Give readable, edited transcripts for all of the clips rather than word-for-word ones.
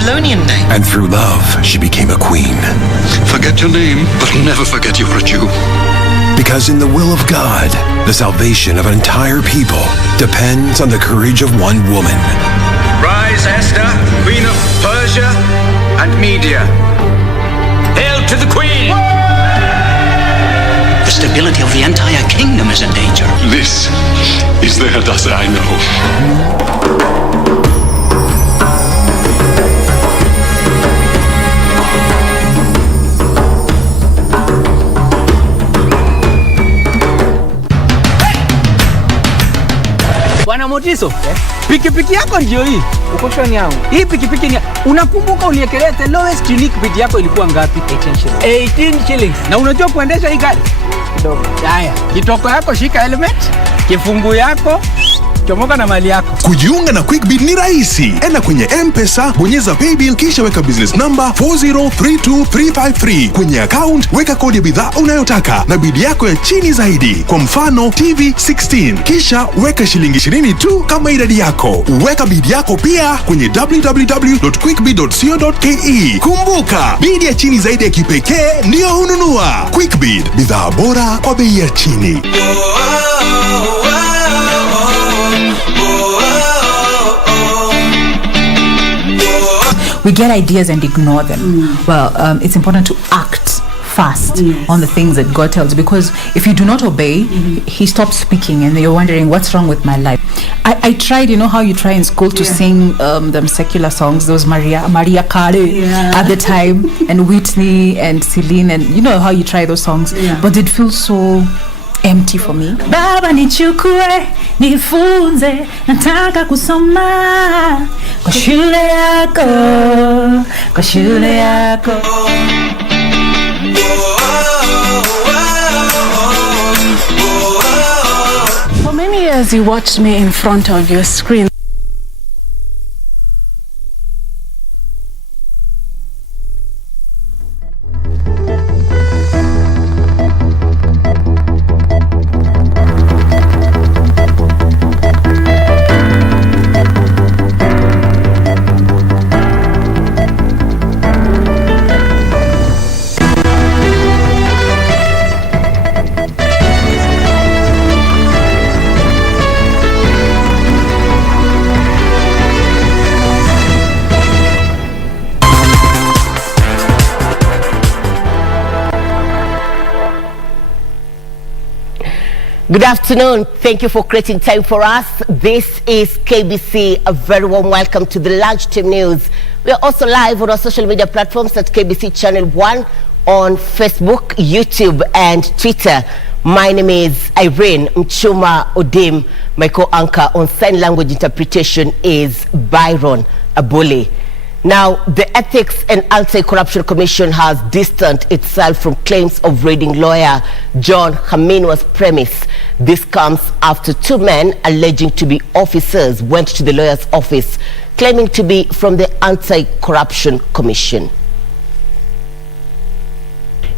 Babylonian name. And through love, she became a queen. Forget your name, but never forget you're a Jew. Because in the will of God, the salvation of an entire people depends on the courage of one woman. Rise, Esther, Queen of Persia and Media. Hail to the Queen! The stability of the entire kingdom is in danger. This is the Hadassah I know. Bwana Motiso, pikipiki yako ndio hii. Uko shwani yangu. Hii pikipiki ni, unakumbuka uniekelea the lowest unique bid yako ilikuwa ngapi? 18 shillings. Na unajua kuendesha hii gari? Kidogo. Haya, kitoko yako shika helmet, kifungu yako, chomoka na mali yako. Kujiunga na QuickBid ni rahisi. Enda kwenye M-Pesa, bonyeza paybill kisha weka business number 4032353. Kwenye account weka kodi ya bidhaa unayotaka na bid yako ya chini zaidi. Kwa mfano TV 16. Kisha weka shilingi 20 tu kama idadi yako. Weka bid yako pia kwenye www.quickbid.co.ke. Kumbuka, bid ya chini zaidi ya kipekee ndio hununua. QuickBid, bidhaa bora kwa bei ya chini. We get ideas and ignore them. Well, it's important to act fast on the things that God tells, because if you do not obey, he stops speaking and you're wondering what's wrong with my life. I tried, you know how you try in school to sing them secular songs, those Maria Carey at the time, and Whitney and Celine, and you know how you try those songs, but it feels so empty for me. Baba nichukue nifunze nataka kusoma kwa shule yako, kwa shule yako. For many years you watched me in front of your screen. Good afternoon. Thank you for creating time for us. This is KBC. A very warm welcome to the Lunchtime News. We are also live on our social media platforms at KBC Channel 1 on Facebook, YouTube, and Twitter. My name is Irene Muchuma Odim. My co-anchor on sign language interpretation is Byron Abuli. Now, the Ethics and Anti-Corruption Commission has distanced itself from claims of raiding lawyer John KHAMINWA'S premise. This comes after two men alleging to be officers went to the lawyer's office, claiming to be from the Anti-Corruption Commission.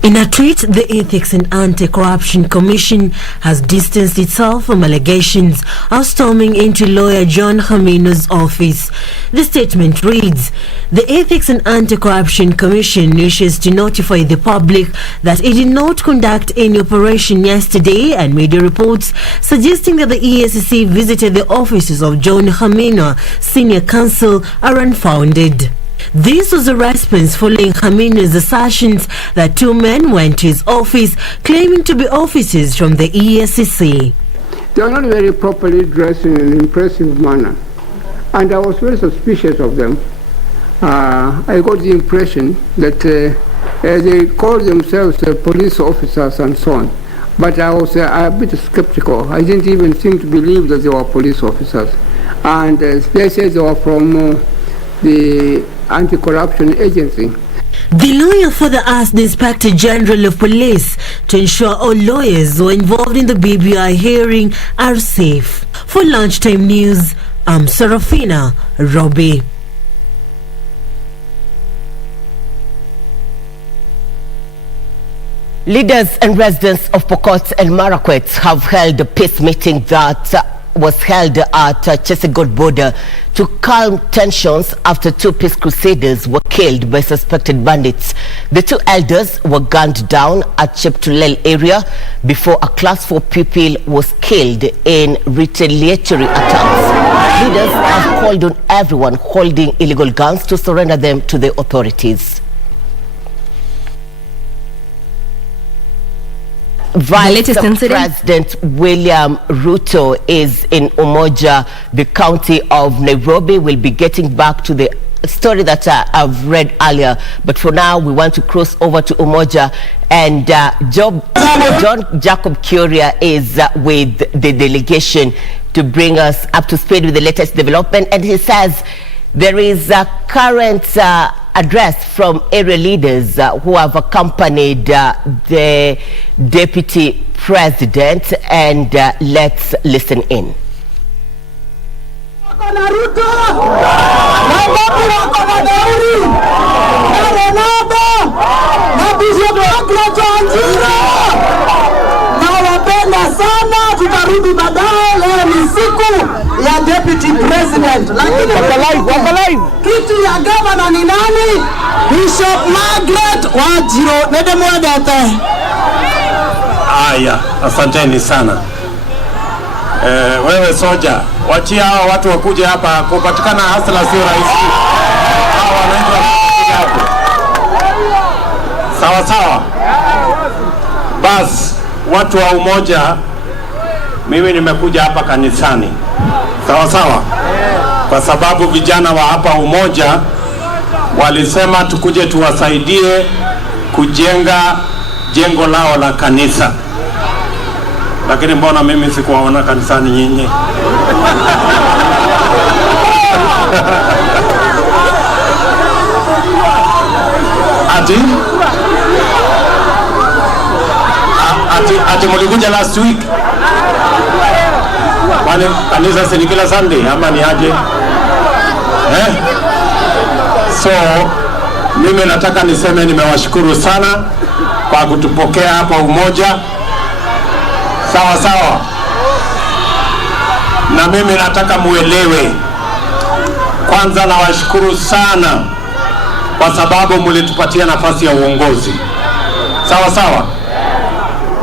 In a tweet, the Ethics and Anti-Corruption Commission has distanced itself from allegations of storming into lawyer John KHAMINWA'S office. The statement reads, "The Ethics and Anti-Corruption Commission wishes to notify the public that it did not conduct any operation yesterday, and media reports suggesting that the EACC visited the offices of John KHAMINWA, senior counsel, are unfounded." This was a response following KHAMINWA'S assertions that two men went to his office claiming to be officers from the EACC. They were not very properly dressed in an impressive manner, and I was very suspicious of them. I got the impression that they called themselves police officers and so on, but I was a bit skeptical. I didn't even seem to believe that they were police officers, and they said they were from the Anti-Corruption Agency. The lawyer further asked the Inspector General of Police to ensure all lawyers who are involved in the BBI hearing are safe. For Lunchtime News, I'm Serafina Robbie. Leaders and residents of Pokot and Marakwet have held a peace meeting that was held at Chesapeake border to calm tensions after 2 peace crusaders were killed by suspected bandits. The 2 elders were gunned down at Cheptulel area before a class 4 pupil was killed in retaliatory attacks. Leaders have called on everyone holding illegal guns to surrender them to the authorities. Vice President William Ruto is in UMOJA. The county of Nairobi will be getting back to the story that I've read earlier. But for now, we want to cross over to UMOJA. And John Jacob KERIO is with the delegation to bring us up to speed with the latest development. And he says there is a current address from area leaders who have accompanied the deputy president, and let's listen in. Tutarudi baadaye. Leo ni siku ya deputy president, lakini kiti ya governor ni nani? Bishop Margaret Wajiro nedemwedete. Aya, asanteni sana. Wewe soja, wachia hao watu wakuje hapa. Kupatikana hasla sio rahisi. Hao wanaitwa hapo. Sawa sawa. Bas, watu wa UMOJA, mimi nimekuja hapa kanisani. Sawa sawa. Kwa sababu vijana wa hapa UMOJA walisema tukuje tuwasaidie kujenga jengo lao la kanisa. Lakini mbona mimi sikuwaona kanisani nyinyi? Ati mulikuja last week? Wale kanisa si kila Sunday ama ni aje? So mimi nataka niseme nimewashukuru sana kwa kutupokea hapa UMOJA. Sawa sawa. Na mimi nataka muelewe, kwanza nawashukuru sana kwa sababu mlitupatia nafasi ya uongozi. Sawa sawa.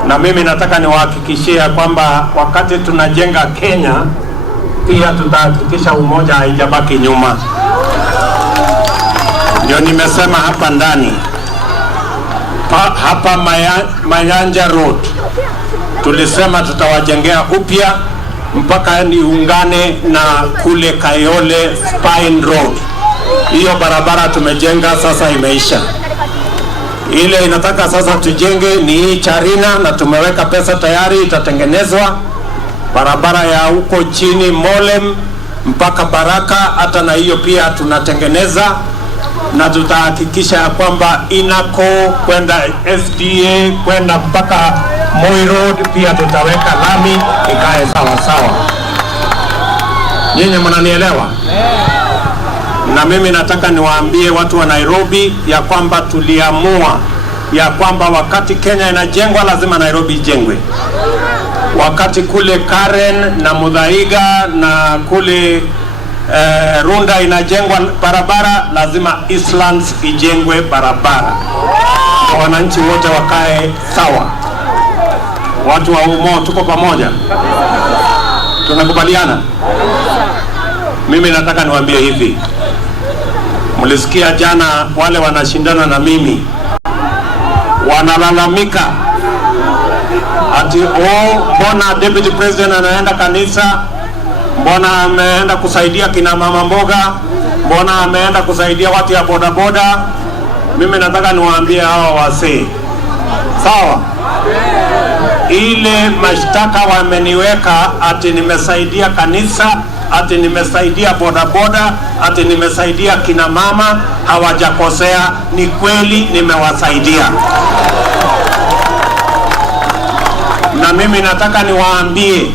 Na mimi nataka niwahakikishie kwamba wakati tunajenga Kenya, pia tutahakikisha UMOJA haijabaki nyuma. Ndio nimesema hapa ndani, hapa Mayanja Road tulisema tutawajengea upya mpaka niungane na kule Kayole Spine Road. Hiyo barabara tumejenga, sasa imeisha. Ile inataka sasa tujenge ni hii Charina, na tumeweka pesa tayari, itatengenezwa barabara ya huko chini Molem mpaka Baraka. Hata na hiyo pia tunatengeneza, na tutahakikisha kwamba inako kwenda SDA kwenda mpaka Moi Road pia tutaweka lami ikae sawa sawa. Nyinyi mnanielewa? Na mimi nataka niwaambie watu wa Nairobi ya kwamba tuliamua ya kwamba wakati Kenya inajengwa lazima Nairobi ijengwe. Wakati kule Karen na Muthaiga na kule Runda inajengwa barabara, lazima EASTLANDS ijengwe barabara. Kwa wananchi wote wakae sawa. Watu wa UMO tuko pamoja. Tunakubaliana? Mimi nataka niwaambie hivi. Mlisikia jana wale wanashindana na mimi wanalalamika ati mbona deputy president anaenda kanisa, mbona ameenda kusaidia kina mama mboga, mbona ameenda kusaidia watu ya bodaboda. Mimi nataka niwaambie hawa wasee, sawa, ile mashtaka wameniweka ati nimesaidia kanisa, ati nimesaidia bodaboda, ati nimesaidia kina mama, hawajakosea. Ni kweli nimewasaidia. Na mimi nataka niwaambie,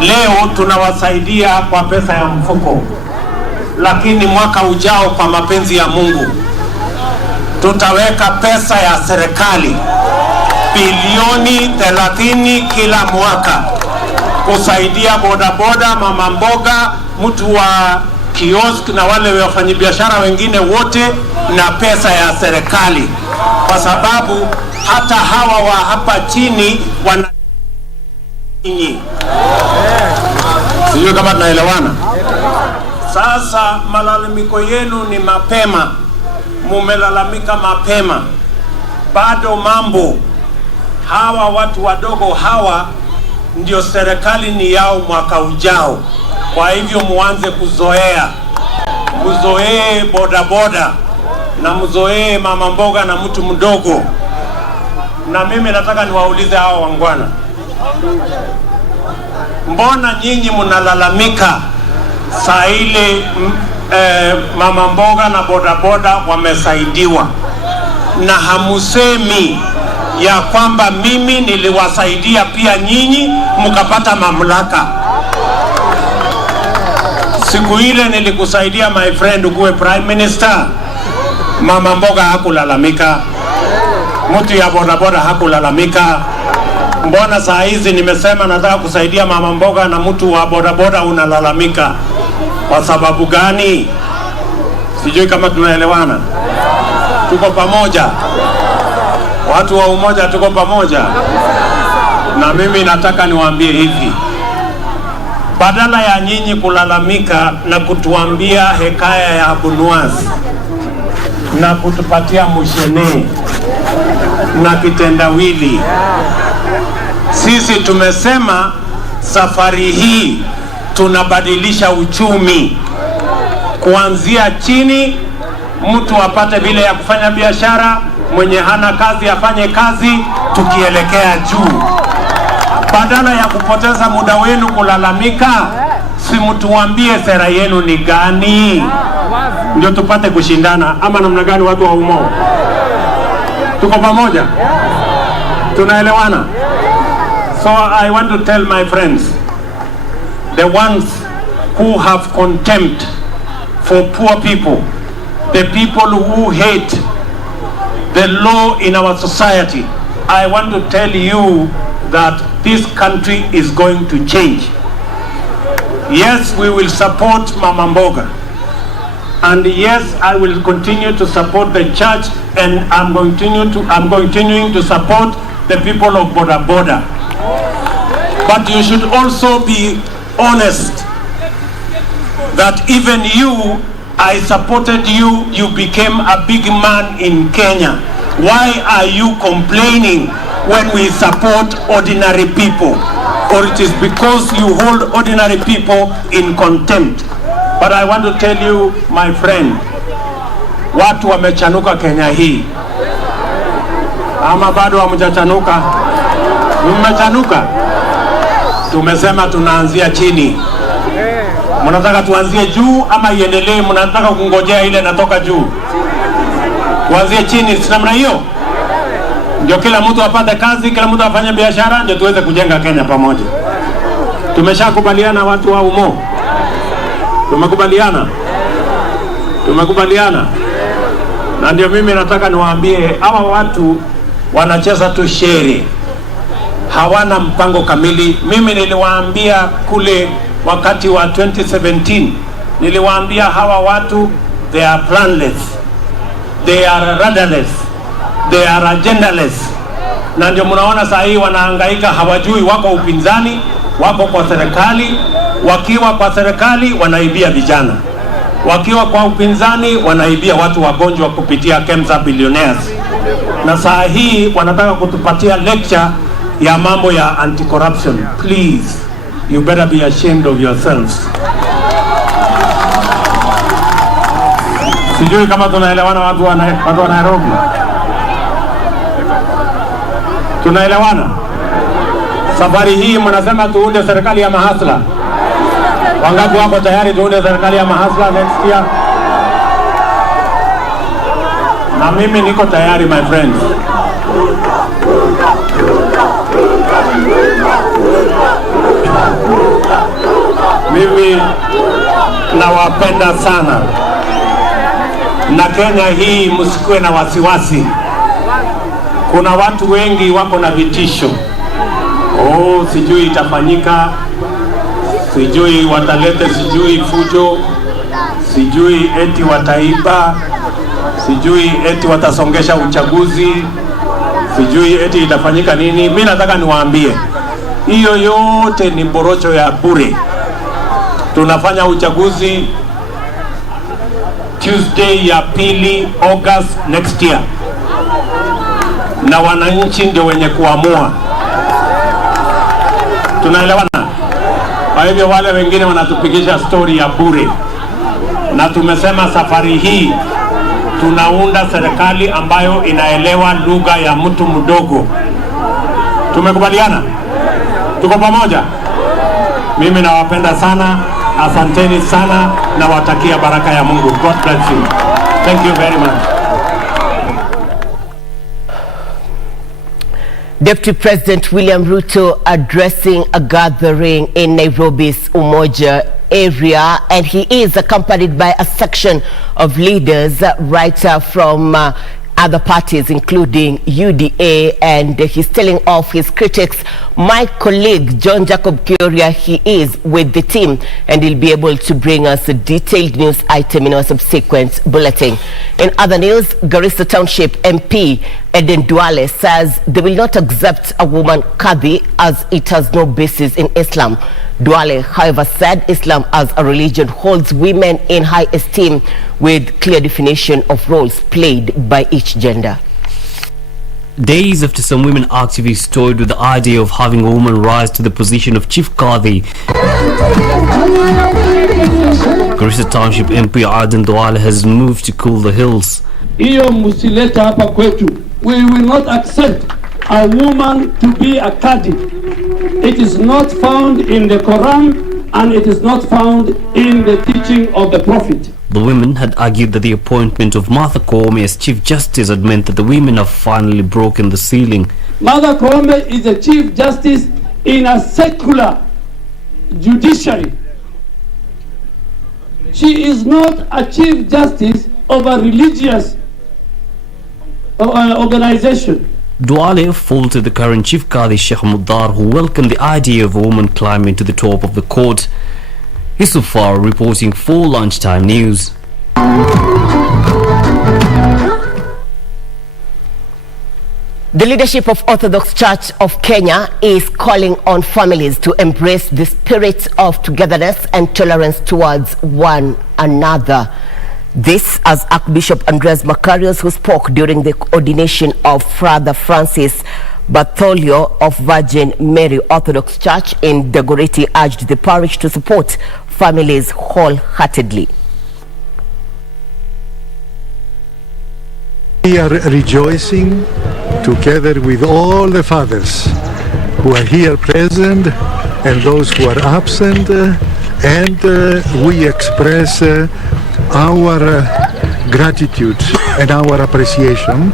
leo tunawasaidia kwa pesa ya mfuko, lakini mwaka ujao kwa mapenzi ya Mungu tutaweka pesa ya serikali bilioni 30 kila mwaka kusaidia bodaboda, mama mboga, mtu wa kiosk na wale wafanyabiashara wengine wote na pesa ya serikali, kwa sababu hata hawa wa hapa chini wana nyinyi. Sijui kama tunaelewana. Sasa malalamiko yenu ni mapema, mumelalamika mapema, bado mambo. Hawa watu wadogo hawa ndio serikali ni yao mwaka ujao. Kwa hivyo muanze kuzoea, muzoee bodaboda na muzoee mama mboga na mtu mdogo. Na mimi nataka niwaulize hawa wangwana, mbona nyinyi mnalalamika saa ile mama mboga na bodaboda wamesaidiwa, na hamusemi ya kwamba mimi niliwasaidia pia nyinyi mkapata mamlaka? Siku ile nilikusaidia my friend ukuwe prime minister, mama mboga hakulalamika, mtu ya bodaboda hakulalamika. Mbona saa hizi nimesema nataka kusaidia mama mboga na mtu wa bodaboda unalalamika? Kwa sababu gani? Sijui kama tunaelewana. Tuko pamoja, watu wa umoja, tuko pamoja. Na mimi nataka niwaambie hivi, badala ya nyinyi kulalamika na kutuambia hekaya ya UMOJA na kutupatia mushene na kitendawili, sisi tumesema safari hii tunabadilisha uchumi kuanzia chini, mtu apate vile ya kufanya biashara, mwenye hana kazi afanye kazi, tukielekea juu. Badala ya kupoteza muda wenu kulalamika, si mtuambie sera yenu ni gani, ndio tupate kushindana. Ama namna gani watu wa UMO? Tuko pamoja? Tunaelewana? So I want to tell my friends, the ones who have contempt for poor people, the people who hate the law in our society, I want to tell you that this country is going to change. Yes, we will support Mama Mboga, and yes, I will continue to support the church, and I'm continuing to support the people of Boda Boda. But you should also be honest that even you, I supported you, you became a big man in Kenya. Why are you complaining when we support ordinary people? Or it is because you hold ordinary people in contempt? But I want to tell you, my friend, watu wamechanuka Kenya hii. Ama bado hamujachanuka? Mmechanuka? Tumesema tunaanzia chini. Mnataka tuanzie juu ama iendelee? Mnataka kungojea ile natoka juu? Tuanzie chini, si namna hiyo? Ndio kila mtu apate kazi, kila mtu afanye biashara, ndio tuweze kujenga Kenya pamoja. Tumeshakubaliana watu wa UMO? Tumekubaliana? Tumekubaliana? Na ndio mimi nataka niwaambie, hawa watu wanacheza tu shere, hawana mpango kamili. Mimi niliwaambia kule wakati wa 2017, niliwaambia hawa watu, they are planless, they are rudderless, they are agendaless. Na ndio mnaona saa hii wanahangaika, hawajui wako upinzani, wako kwa serikali. Wakiwa kwa serikali wanaibia vijana, wakiwa kwa upinzani wanaibia watu wagonjwa kupitia KEMSA billionaires. Na saa hii wanataka kutupatia lecture ya mambo ya anti-corruption. Please, you better be ashamed of yourselves. Sijui kama tunaelewana watu wa Nairobi. Tunaelewana? Safari hii mnasema tuunde serikali ya mahasla. Wangapi wako tayari tuunde serikali ya mahasla next year? Na mimi niko tayari, my friends. Mimi nawapenda sana, na Kenya hii msikuwe na wasiwasi. Kuna watu wengi wako na vitisho, sijui itafanyika, sijui watalete, sijui fujo, sijui eti wataiba, sijui eti watasongesha uchaguzi, sijui eti itafanyika nini. Mimi nataka niwaambie, hiyo yote ni borocho ya bure. Tunafanya uchaguzi Tuesday ya 2 August next year, na wananchi ndio wenye kuamua. Tunaelewana? Kwa hivyo wale wengine wanatupigisha story ya bure, na tumesema safari hii tunaunda serikali ambayo inaelewa lugha ya mtu mdogo. Tumekubaliana? Tuko pamoja? Mimi nawapenda sana, asanteni sana, na watakia baraka ya Mungu. God bless you. Thank you very much. Deputy President William Ruto addressing a gathering in Nairobi's UMOJA area, and he is accompanied by a section of leaders right from other parties, including UDA, and he's telling off his critics. My colleague John Jacob Kuria, he is with the team, and he'll be able to bring us a detailed news item in our subsequent bulletin. In other news, Garissa Township MP Eden DUALE says they will not accept a woman KADHI as it has no basis in Islam. DUALE, however, said Islam as a religion holds women in high esteem with clear definition of roles played by each gender. Days after some women activists toyed with the idea of having a woman rise to the position of Chief KADHI, Garissa Township MP Eden DUALE has moved to cool the hills. Hiyo musileta hapa kwetu. We will not accept a woman to be a KADHI. It is not found in the Quran, and it is not found in the teaching of the Prophet. The women had argued that the appointment of Martha Koome as Chief Justice had meant that the women have finally broken the ceiling. Martha Koome is a Chief Justice in a secular judiciary. She is not a Chief Justice of a religious organization. DUALE faulted the current Chief KADHI Sheikh Muddar, who welcomed the idea of a woman climbing to the top of the court. Yusuf Far reporting for Lunchtime News. The leadership of Orthodox Church of Kenya is calling on families to embrace the spirit of togetherness and tolerance towards one another. This as Archbishop Andres Macarius, who spoke during the ordination of Father Francis Bartholomew of Virgin Mary Orthodox Church in Dagoretti, urged the parish to support families wholeheartedly. We are rejoicing together with all the fathers who are here present and those who are absent, and we express our gratitude and our appreciation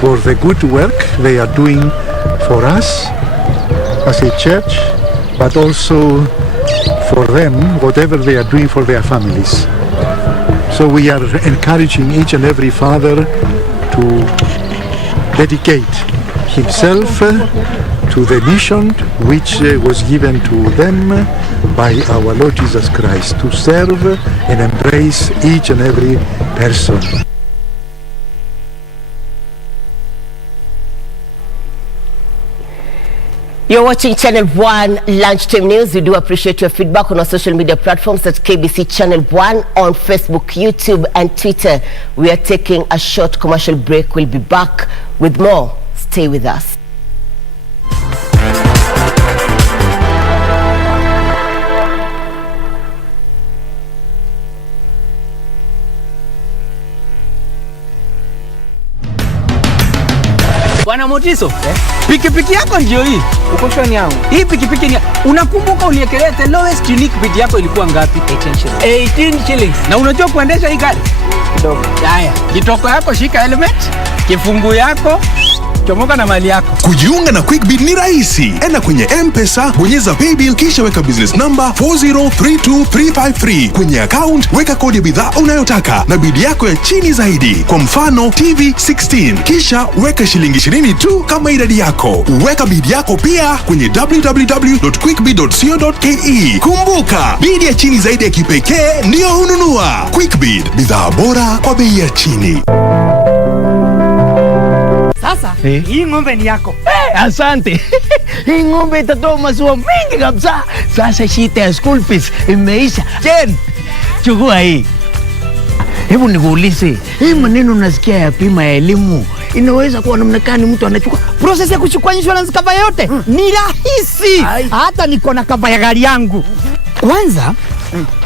for the good work they are doing for us as a church, but also for them, whatever they are doing for their families. So we are encouraging each and every father to dedicate himself to the mission which was given to them by our Lord Jesus Christ, to serve and embrace each and every person. You're watching Channel 1 Lunchtime News. We do appreciate your feedback on our social media platforms at KBC Channel 1 on Facebook, YouTube and Twitter. We are taking a short commercial break. We'll be back with more. Stay with us. Bwana Motiso, pikipiki yako ndio hii. Uko shoni yangu. Hii pikipiki ni, unakumbuka uniekelea the lowest unique bid yako ilikuwa ngapi? 18 shillings. 18 shillings. Na unajua kuendesha hii gari? Kidogo. Haya, kitoko yako shika helmet, kifungu yako, chomoka na mali yako. Kujiunga na QuickBid ni rahisi. Enda kwenye M-Pesa, bonyeza paybill kisha weka business number 4032353. Kwenye account weka kodi ya bidhaa unayotaka na bidi yako ya chini zaidi. Kwa mfano TV 16. Kisha weka shilingi 20 tu kama idadi yako. Weka bidi yako pia kwenye www.quickbid.co.ke. Kumbuka, bidi ya chini zaidi ya kipekee ndio hununua. QuickBid, bidhaa bora kwa bei ya chini. Sasa hii ng'ombe ni yako. Asante. Hii ng'ombe itatoa maziwa mengi kabisa. Sasa shida ya school fees imeisha. Jen, chukua hii. Hebu nikuulize, hii maneno nasikia ya bima ya elimu inaweza kuwa namna gani mtu anachukua? Process ya kuchukua insurance cover yote ni rahisi. Hata niko na cover ya gari yangu. Kwanza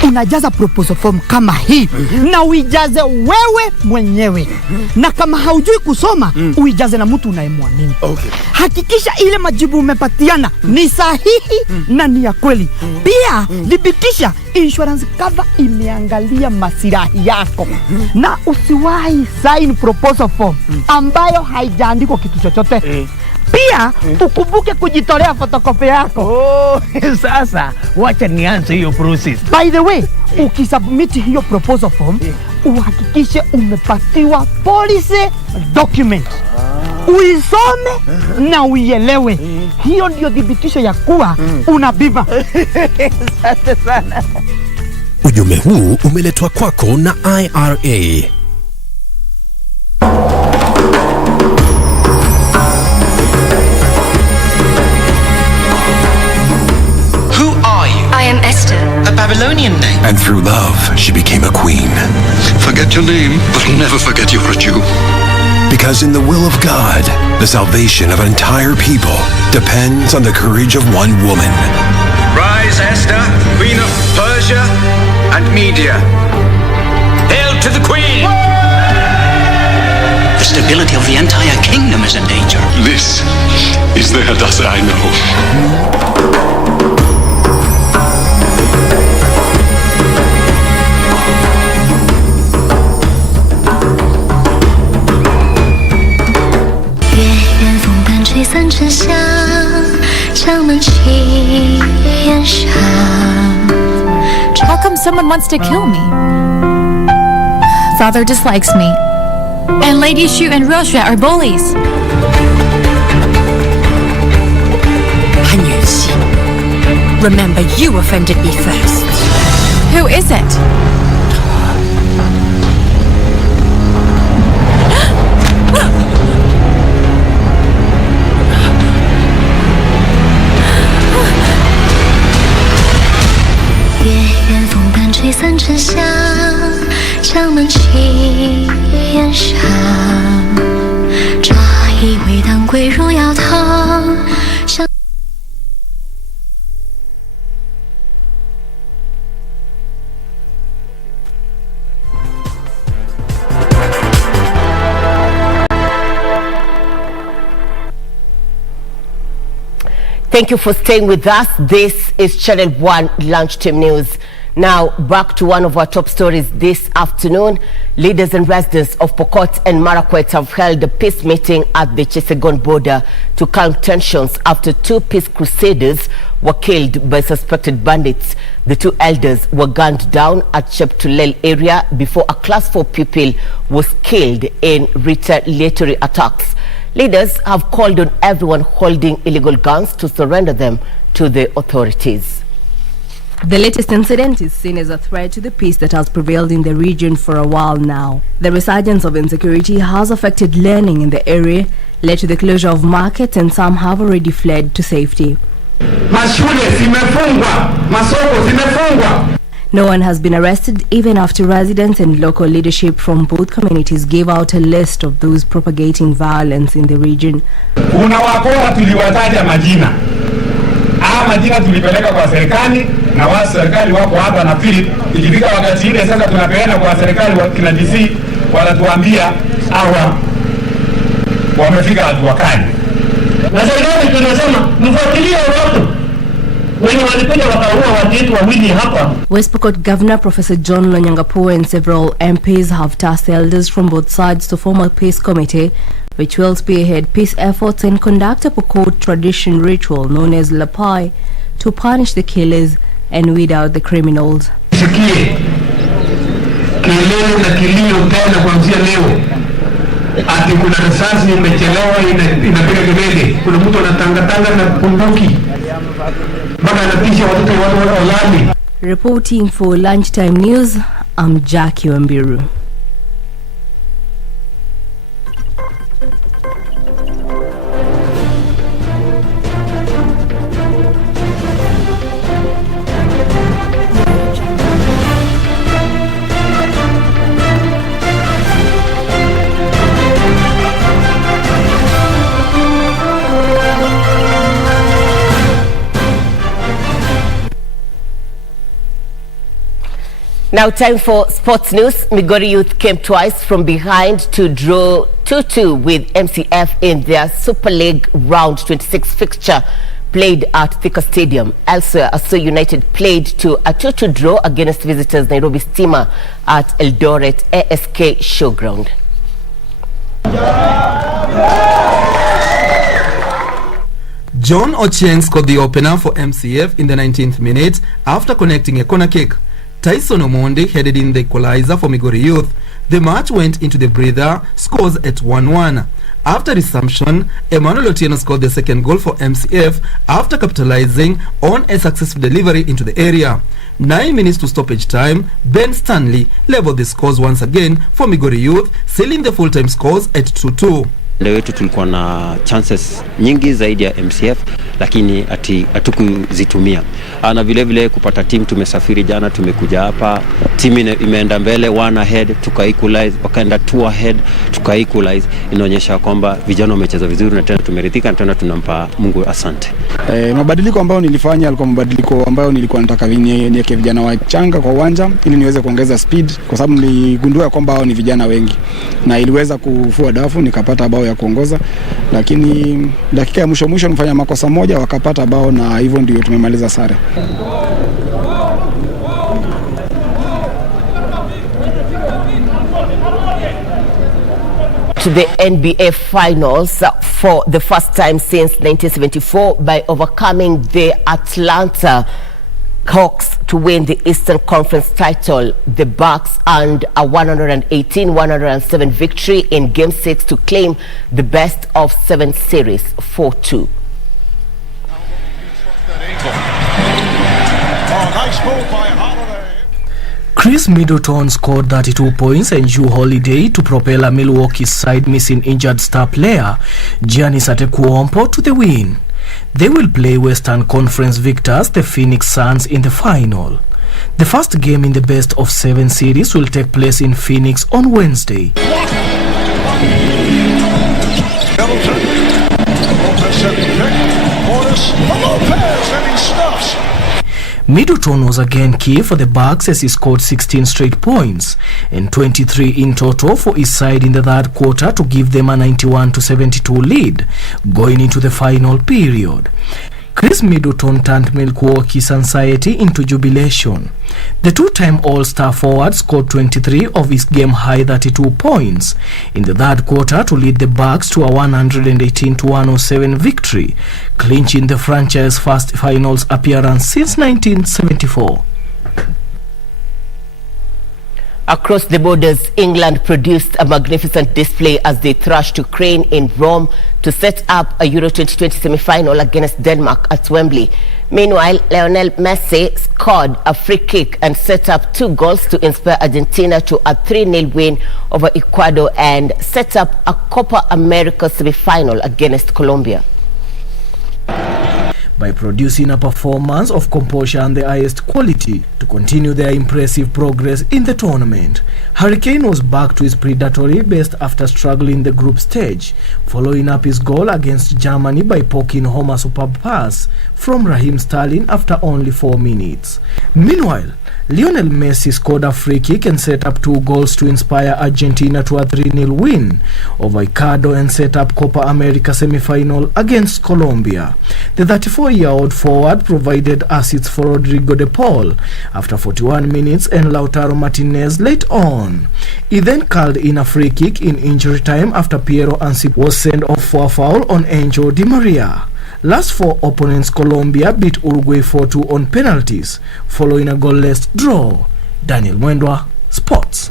unajaza proposal form kama hii na uijaze wewe mwenyewe, na kama haujui kusoma uijaze na mtu unayemwamini. Hakikisha ile majibu umepatiana ni sahihi na ni ya kweli. Pia thibitisha insurance cover imeangalia masilahi yako, na usiwahi sign proposal form ambayo haijaandikwa kitu chochote. Pia ukumbuke kujitolea photocopy yako. Sasa wacha nianze hiyo process. By the way, ukisubmit hiyo proposal form uhakikishe umepatiwa policy document. Uisome na uielewe. Hiyo ndio thibitisho ya kuwa una bima. Asante sana. Ujumbe huu umeletwa kwako na IRA. I am Esther, a Babylonian name. And through love, she became a queen. Forget your name, but never forget you're a Jew. Because in the will of God, the salvation of an entire people depends on the courage of one woman. Rise, Esther, Queen of Persia and Media. Hail to the Queen! The stability of the entire kingdom is in danger. This is the Hadassah I know. How come someone wants to kill me? Father dislikes me. And Lady Shu and Rosha are bullies. Anyusi, remember you offended me first. Who is it? Thank you for staying with us. This is Channel 1 Lunchtime News. Now, back to one of our top stories this afternoon. Leaders and residents of Pokot and Marakwet have held a peace meeting at the Chisegon border to calm tensions after two peace crusaders were killed by suspected bandits. The two elders were gunned down at Cheptulel area before a class 4 pupil was killed in retaliatory attacks. Leaders have called on everyone holding illegal guns to surrender them to the authorities. The latest incident is seen as a threat to the peace that has prevailed in the region for a while now. The resurgence of insecurity has affected learning in the area, led to the closure of markets, and some have already fled to safety. No one has been arrested, even after residents and local leadership from both communities gave out a list of those propagating violence in the region. Majina tulipeleka kwa serikali na wa serikali wako hapa na Philip, ikifika wakati ile sasa tunapeana kwa serikali wa kina DC, wanatuambia hawa wamefika hatua kali. Na serikali tunasema mfuatilie watu wenye walikuja wakaua watu wawili hapa. West Pokot Governor Professor John Lonyangapuo and several MPs have tasked elders from both sides to form a peace committee which will spearhead peace efforts and conduct a Pokot tradition ritual known as Lapai to punish the killers and weed out the criminals. Kilio na kilio tena kuanzia leo. Ati kuna risasi imechelewa inapiga kelele. Kuna mtu anatangatanga na bunduki. Baba anatisha watoto walali. Reporting for Lunchtime News, I'm Jackie Wambiru. Now time for sports news. Migori Youth came twice from behind to draw 2-2 with MCF in their Super League Round 26 fixture played at Thika Stadium. Elsewhere, Aso United played to a 2-2 draw against visitors NAIROBI'S Stima at Eldoret ASK Showground. John Ochieng scored the opener for MCF in the 19th minute after connecting a corner kick. Tyson Omonde headed in the equalizer for Migori Youth. The match went into the breather, scores at 1-1. After resumption, Emmanuel Otieno scored the second goal for MCF after capitalizing on a successful delivery into the area. 9 minutes to stoppage time, Ben Stanley leveled the scores once again for Migori Youth, sealing the full-time scores at 2-2. Leo wetu tulikuwa na chances nyingi zaidi ya MCF lakini hatukuzitumia. Na vile vile kupata team, tumesafiri jana, tumekuja hapa, team imeenda mbele 1 ahead, tuka-equalize, wakaenda 2 ahead, tuka-equalize. Inaonyesha kwamba vijana wamecheza vizuri na tena tumeridhika, na tena tunampa Mungu asante. Mabadiliko ambayo nilifanya alikuwa mabadiliko ambayo nilikuwa nataka niweke vijana wachanga kwa uwanja ili niweze kuongeza speed, kwa sababu niligundua kwamba hao ni vijana wengi na iliweza kufua dafu, nikapata bao ya kuongoza, lakini dakika ya mwisho nifanya makosa moja, wakapata bao na hivyo ndio tumemaliza sare. To the NBA Finals for the first time since 1974 by overcoming the Atlanta Hawks to win the Eastern Conference title. The Bucks earned a 118-107 victory in Game 6 to claim the best of 7 series 4-2. Chris Middleton scored 32 points and Drew Holiday to propel a Milwaukee's side missing injured star player Giannis Antetokounmpo to the win. They will play Western Conference victors, the Phoenix Suns, in the final. The first game in the best of 7 series will take place in Phoenix on Wednesday. Middleton was again key for the Bucks as he scored 16 straight points and 23 in total for his side in the third quarter to give them a 91-72 lead going into the final period. Chris Middleton turned Milwaukee's anxiety into jubilation. The two-time All-Star forward scored 23 of his game-high 32 points in the third quarter to lead the Bucks to a 118-107 victory, clinching the franchise's first finals appearance since 1974. Across the borders, England produced a magnificent display as they thrashed Ukraine in Rome to set up a Euro 2020 semi-final against Denmark at Wembley. Meanwhile, Lionel Messi scored a free kick and set up 2 goals to inspire Argentina to a 3-0 win over Ecuador and set up a Copa America semi-final against Colombia. By producing a performance of composure and the highest quality to continue their impressive progress in the tournament. Hurricane was back to his predatory best after struggling the group stage, following up his goal against Germany by poking home a superb pass from Raheem Sterling after only 4 minutes. Meanwhile, Lionel Messi scored a free kick and set up 2 goals to inspire Argentina to a 3-0 win over Ecuador and set up Copa America semi-final against Colombia. The 34-year-old forward provided assists for Rodrigo de Paul after 41 minutes and Lautaro Martinez late on. He then called in a free kick in injury time after Piero Ansip was sent off for a foul on Angel Di Maria. Last 4 opponents, Colombia beat Uruguay 4-2 on penalties, following a goalless draw. Daniel Mwendwa, Sports.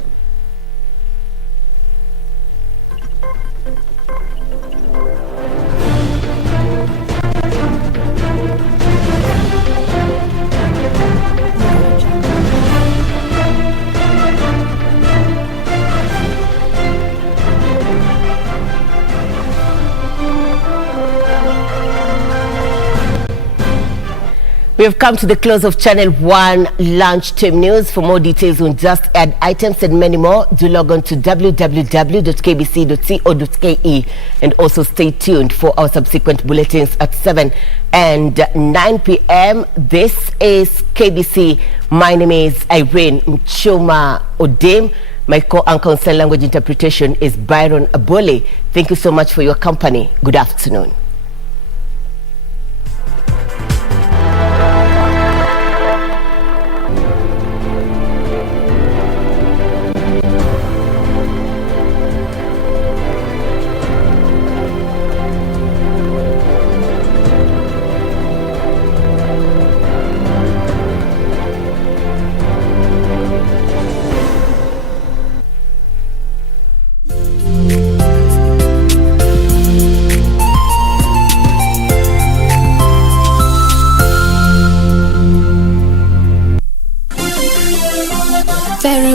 We have come to the close of Channel 1 Lunchtime News. For more details on Just Add items and many more, do log on to www.kbc.co.ke and also stay tuned for our subsequent bulletins at 7 and 9 p.m. This is KBC. My name is Irene Muchuma Odem. My co-anchor on sign language interpretation is Byron Abole. Thank you so much for your company. Good afternoon.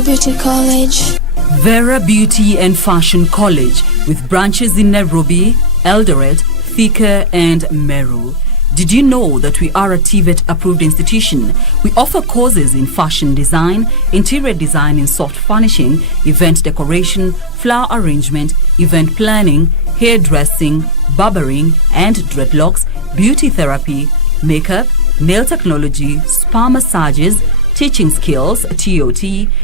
Beauty College. Vera Beauty and Fashion College with branches in Nairobi, Eldoret, Thika and Meru. Did you know that we are a TVET approved institution? We offer courses in fashion design, interior design in soft furnishing, event decoration, flower arrangement, event planning, hairdressing, barbering and dreadlocks, beauty therapy, makeup, nail technology, spa massages, teaching skills, TOT,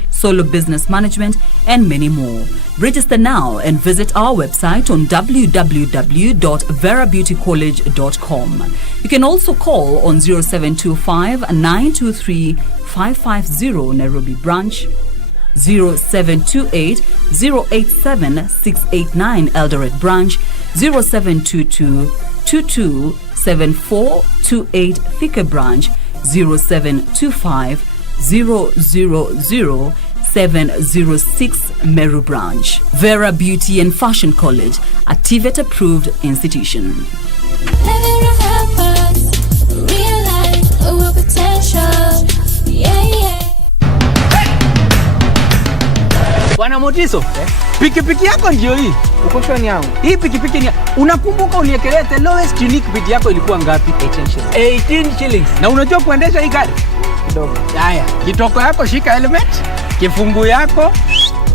solo business management, and many more. Register now and visit our website on www.verabeautycollege.com. You can also call on 0725-923-550 Nairobi branch, 0728-087-689 Eldoret branch, 0722-227428 Thika branch, 0725-000-706 Meru branch. Vera Beauty and Fashion College, a TVET approved institution. Bwana Motiso, pikipiki yako ndio hii. Uko shwani yangu. Hii pikipiki ni unakumbuka uniekelea the lowest unique bid yako ilikuwa ngapi? 18 shillings. Na unajua kuendesha hii gari? Kidogo. Haya, kitoko yako shika helmet, kifungu yako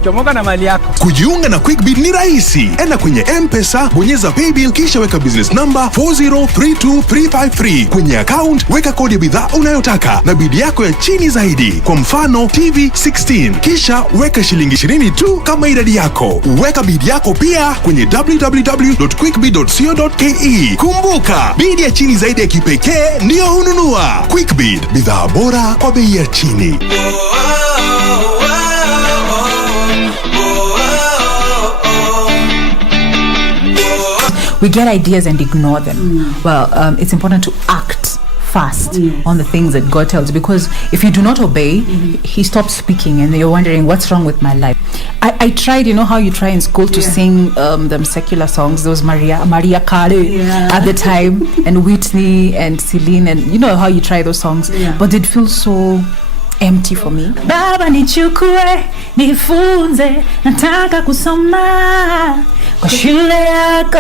chomoka na mali yako. Kujiunga na QuickBid ni rahisi. Enda kwenye M-Pesa, bonyeza paybill kisha weka business number 4032353. Kwenye account weka kodi ya bidhaa unayotaka na bid yako ya chini zaidi. Kwa mfano TV 16. Kisha weka shilingi 20 tu kama idadi yako. Weka bid yako pia kwenye www.quickbid.co.ke. Kumbuka, bid ya chini zaidi ya kipekee ndio hununua. QuickBid, bidhaa bora kwa bei ya chini. We get ideas and ignore them. Well, it's important to act fast on the things that God tells you, because if you do not obey, he stops speaking and you're wondering what's wrong with my life. I tried, you know how you try in school to sing them secular songs, those Maria Carey at the time, and Whitney and Celine, and you know how you try those songs, but it feels so empty for me. Baba nichukue, nifunze, nataka kusoma kwa shule yako,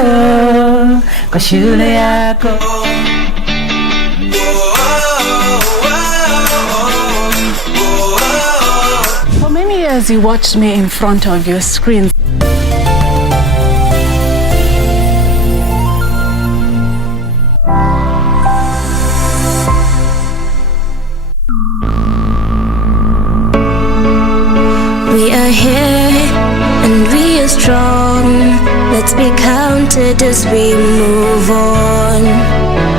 kwa shule yako. For many years you watched me in front of your screen. are here and we are strong. Let's be counted as we move on.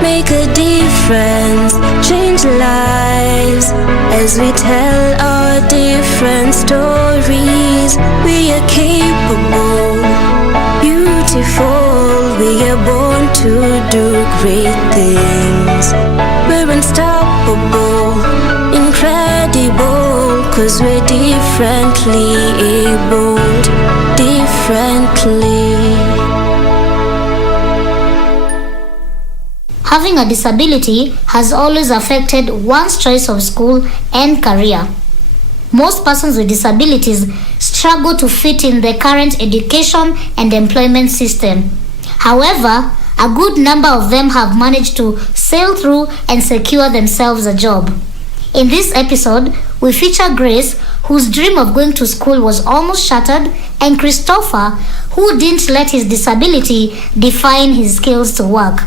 Make a difference, change lives as we tell our different stories. We are capable, beautiful. We are born to do great things. We're unstoppable, incredible, 'cause we're differently abled, differently. Having a disability has always affected one's choice of school and career. Most persons with disabilities struggle to fit in the current education and employment system. However, a good number of them have managed to sail through and secure themselves a job. In this episode, we feature Grace, whose dream of going to school was almost shattered, and Christopher, who didn't let his disability define his skills to work.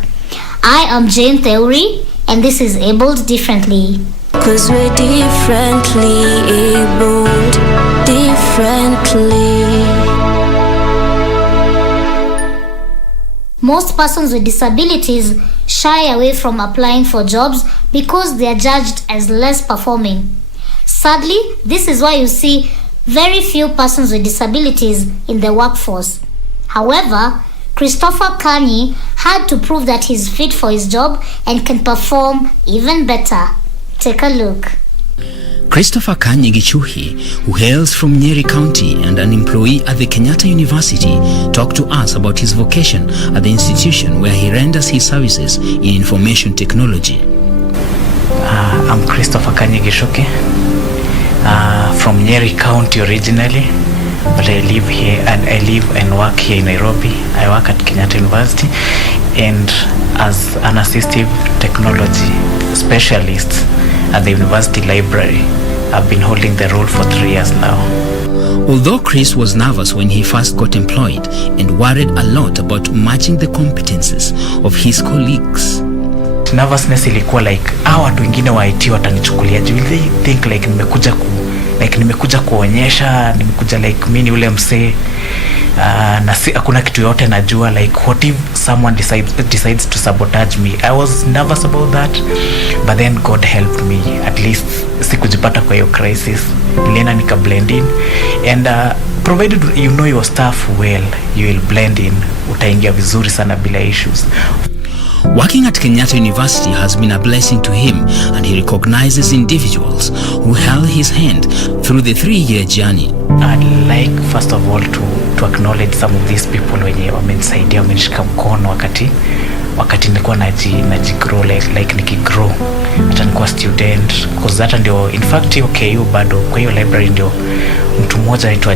I am Jane Theory, and this is Abled Differently. 'Cause we're differently abled, differently. Most persons with disabilities shy away from applying for jobs because they are judged as less performing. Sadly, this is why you see very few persons with disabilities in the workforce. However, Christopher KADHI had to prove that he's fit for his job and can perform even better. Take a look. Christopher KADHI Gichuhi, who hails from Nyeri County and an employee at the Kenyatta University, talked to us about his vocation at the institution where he renders his services in information technology. I'm Christopher KADHI Gichuhi, from Nyeri County originally, but I live here and I live and work here in Nairobi. I work at Kenyatta University and as an assistive technology specialist at the university library. I've been holding the role for 3 years now. Although Chris was nervous when he first got employed and worried a lot about matching the competences of his colleagues. Nervousness ilikuwa like, watu wengine wa IT watanichukulia, will they think like nimekuja kuonyesha, nimekuja like mimi ule msee na hakuna kitu yote najua, like what if someone decides to sabotage me. I was nervous about that, but then God helped me, at least sikujipata kwa hiyo crisis. Nilienda nika blend in and provided you know your staff well, you will blend in, utaingia vizuri sana bila issues. Working at Kenyatta University has been a blessing to him, and he recognizes individuals who held his hand through the 3-year journey. I'd like first of all to acknowledge some of these people wenye wamenisaidia, wamenishika mkono wakati nilikuwa najigrow like nikigrow hata nilikuwa student, because hata ndio in fact hiyo KU bado kwa hiyo library ndio mtu mmoja aitwa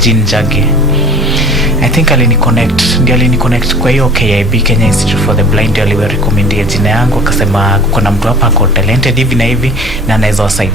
Jean Jage, I think aliniconnect kwa hiyo KIB, Kenya Institute for the Blind, ndio aliwe recommend jina yangu, akasema kuna mtu hapa ako talented hivi na hivi na anaweza wasaidia.